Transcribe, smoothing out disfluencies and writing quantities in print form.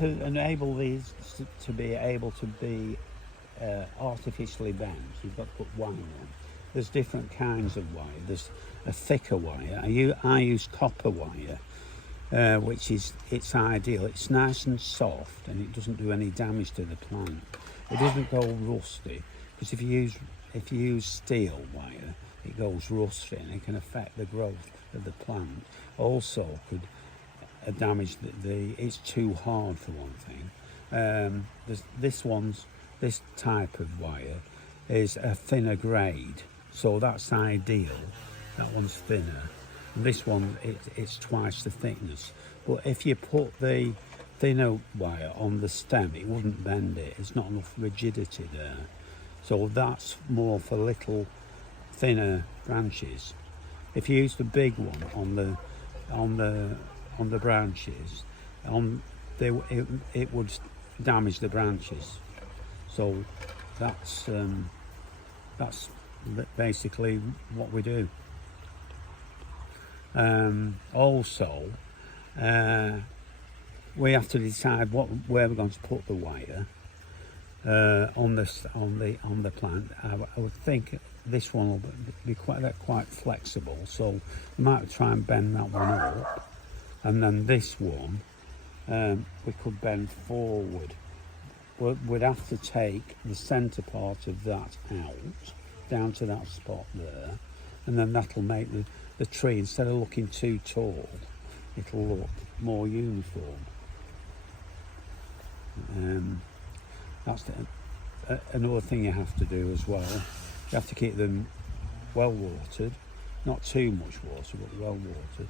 to enable these to be able to be artificially bent, you've got to put wire on. There's different kinds of wire. There's a thicker wire. I use copper wire, which it's ideal. It's nice and soft, and it doesn't do any damage to the plant. It doesn't go rusty, because if you use steel wire, it goes rusty and it can affect the growth of the plant. Also, could damage it's too hard for one thing. This type of wire is a thinner grade, so that's ideal. That one's thinner, and this one it's twice the thickness. But if you put the thinner wire on the stem, it wouldn't bend it. It's not enough rigidity there, so that's more for little thinner branches. If you use the big one on the branches, it would damage the branches. So that's basically what we do. Also, we have to decide where we're going to put the wire on the plant. I would think this one will be quite flexible, so we might try and bend that one up, and then this one we could bend forward. We'd have to take the centre part of that out down to that spot there, and then that'll make the tree, instead of looking too tall, it'll look more uniform. That's another thing you have to do as well. You have to keep them well watered, not too much water, but well watered.